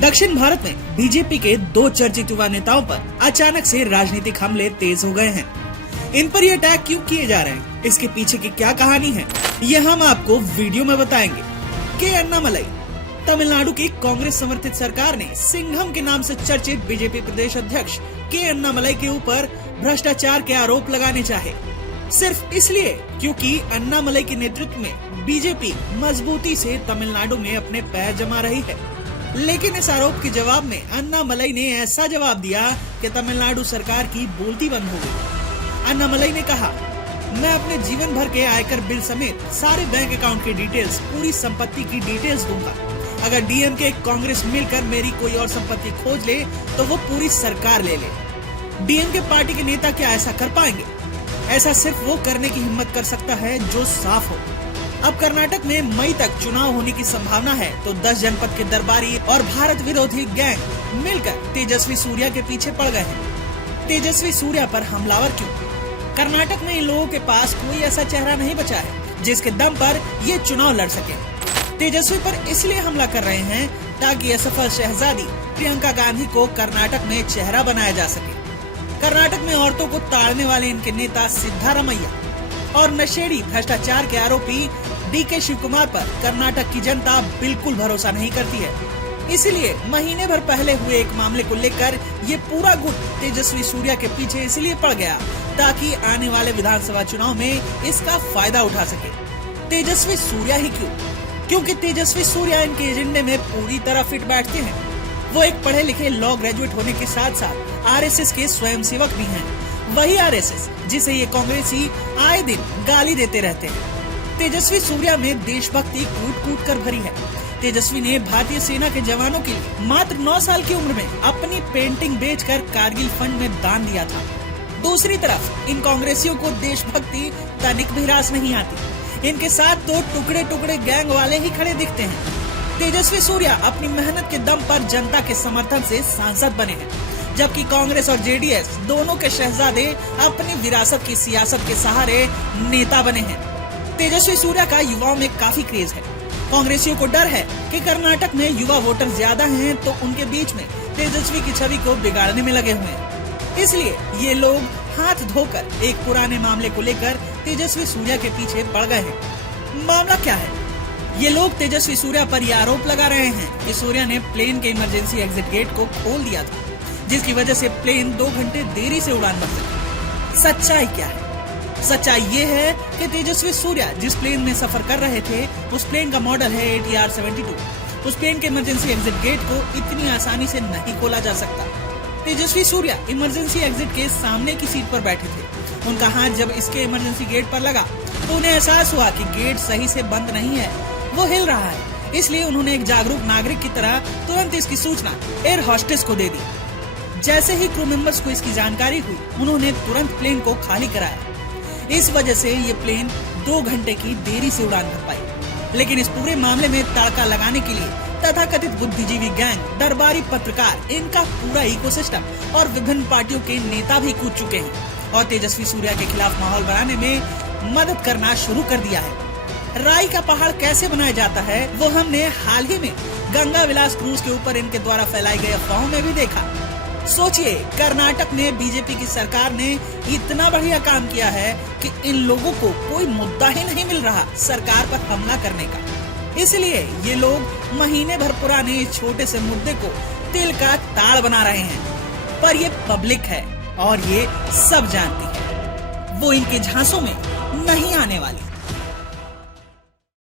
दक्षिण भारत में बीजेपी के दो चर्चित युवा नेताओं पर अचानक से राजनीतिक हमले तेज हो गए हैं। इन पर ये अटैक क्यों किए जा रहे हैं, इसके पीछे की क्या कहानी है, ये हम आपको वीडियो में बताएंगे। के अन्नामलाई, तमिलनाडु की कांग्रेस समर्थित सरकार ने सिंघम के नाम से चर्चित बीजेपी प्रदेश अध्यक्ष के अन्नामलाई के ऊपर भ्रष्टाचार के आरोप लगाने चाहे, सिर्फ इसलिए क्योंकि अन्नामलाई के नेतृत्व में बीजेपी मजबूती से तमिलनाडु में अपने पैर जमा रही है। लेकिन इस आरोप के जवाब में अन्नामलाई ने ऐसा जवाब दिया कि तमिलनाडु सरकार की बोलती बंद हो गई। अन्नामलाई ने कहा, मैं अपने जीवन भर के आयकर बिल समेत सारे बैंक अकाउंट की डिटेल्स, पूरी संपत्ति की डिटेल्स दूंगा। अगर डीएमके कांग्रेस मिलकर मेरी कोई और संपत्ति खोज ले तो वो पूरी सरकार ले ले। डीएमके पार्टी के नेता क्या ऐसा कर पाएंगे? ऐसा सिर्फ वो करने की हिम्मत कर सकता है जो साफ हो। अब कर्नाटक में मई तक चुनाव होने की संभावना है, तो 10 जनपद के दरबारी और भारत विरोधी गैंग मिलकर तेजस्वी सूर्या के पीछे पड़ गए हैं। तेजस्वी सूर्या पर हमलावर क्यों? कर्नाटक में इन लोगों के पास कोई ऐसा चेहरा नहीं बचा है जिसके दम पर ये चुनाव लड़ सके। तेजस्वी पर इसलिए हमला कर रहे हैं ताकि असफल शहजादी प्रियंका गांधी को कर्नाटक में चेहरा बनाया जा सके। कर्नाटक में औरतों को ताड़ने वाले इनके नेता सिद्धारमैया और नशेड़ी भ्रष्टाचार के आरोपी डीके शिवकुमार पर कर्नाटक की जनता बिल्कुल भरोसा नहीं करती है। इसलिए महीने भर पहले हुए एक मामले को लेकर ये पूरा गुट तेजस्वी सूर्या के पीछे इसलिए पड़ गया ताकि आने वाले विधानसभा चुनाव में इसका फायदा उठा सके। तेजस्वी सूर्या ही क्यों? क्योंकि तेजस्वी सूर्या इनके एजेंडे में पूरी तरह फिट बैठते हैं। वो एक पढ़े लिखे लॉ ग्रेजुएट होने के साथ साथ आरएसएस के स्वयंसेवक भी हैं। वही आरएसएस जिसे ये कांग्रेसी आए दिन गाली देते रहते हैं। तेजस्वी सूर्या में देशभक्ति कूट कूट कर भरी है। तेजस्वी ने भारतीय सेना के जवानों के लिए मात्र 9 साल की उम्र में अपनी पेंटिंग बेचकर कारगिल फंड में दान दिया था। दूसरी तरफ इन कांग्रेसियों को देशभक्ति तनिक भी रास नहीं आती। इनके साथ तो टुकड़े टुकड़े गैंग वाले ही खड़े दिखते हैं। तेजस्वी सूर्या अपनी मेहनत के दम पर जनता के समर्थन से सांसद बने हैं, जबकि कांग्रेस और जेडीएस दोनों के शहजादे अपनी विरासत की सियासत के सहारे नेता बने हैं। तेजस्वी सूर्या का युवाओं में काफी क्रेज है। कांग्रेसियों को डर है कि कर्नाटक में युवा वोटर ज्यादा हैं, तो उनके बीच में तेजस्वी की छवि को बिगाड़ने में लगे हुए हैं। इसलिए ये लोग हाथ धोकर एक पुराने मामले को लेकर तेजस्वी सूर्या के पीछे पड़ गए हैं। मामला क्या है? ये लोग तेजस्वी सूर्या पर यह आरोप लगा रहे हैं कि सूर्या ने प्लेन के इमरजेंसी एग्जिट गेट को खोल दिया था, जिसकी वजह से प्लेन 2 घंटे देरी से उड़ान भर सकी। सच्चाई क्या है? सच्चाई ये है कि तेजस्वी सूर्या जिस प्लेन में सफर कर रहे थे, उस प्लेन का मॉडल है ATR-72। उस प्लेन के इमरजेंसी एग्जिट गेट को इतनी आसानी से नहीं खोला जा सकता। तेजस्वी सूर्या इमरजेंसी एग्जिट के सामने की सीट पर बैठे थे। उनका हाथ जब इसके इमरजेंसी गेट पर लगा तो उन्हें एहसास हुआ कि गेट सही से बंद नहीं है, वो हिल रहा है। इसलिए उन्होंने एक जागरूक नागरिक की तरह तुरंत इसकी सूचना एयर होस्टेस को दे दी। जैसे ही क्रू मेंबर्स को इसकी जानकारी हुई, उन्होंने तुरंत प्लेन को खाली कराया। इस वजह से ये प्लेन 2 घंटे की देरी से उड़ान भर पाई। लेकिन इस पूरे मामले में तड़का लगाने के लिए तथाकथित बुद्धिजीवी गैंग, दरबारी पत्रकार, इनका पूरा इकोसिस्टम और विभिन्न पार्टियों के नेता भी कूद चुके हैं और तेजस्वी सूर्या के खिलाफ माहौल बनाने में मदद करना शुरू कर दिया है। राई का पहाड़ कैसे बनाया जाता है, वो हमने हाल ही में गंगा विलास क्रूज के ऊपर इनके द्वारा फैलाई गई अफवाहों में भी देखा। सोचिए, कर्नाटक में बीजेपी की सरकार ने इतना बढ़िया काम किया है कि इन लोगों को कोई मुद्दा ही नहीं मिल रहा सरकार पर हमला करने का। इसलिए ये लोग महीने भर पुराने इस छोटे से मुद्दे को तिल का ताड़ बना रहे हैं। पर ये पब्लिक है और ये सब जानती है, वो इनके झांसों में नहीं आने वाली।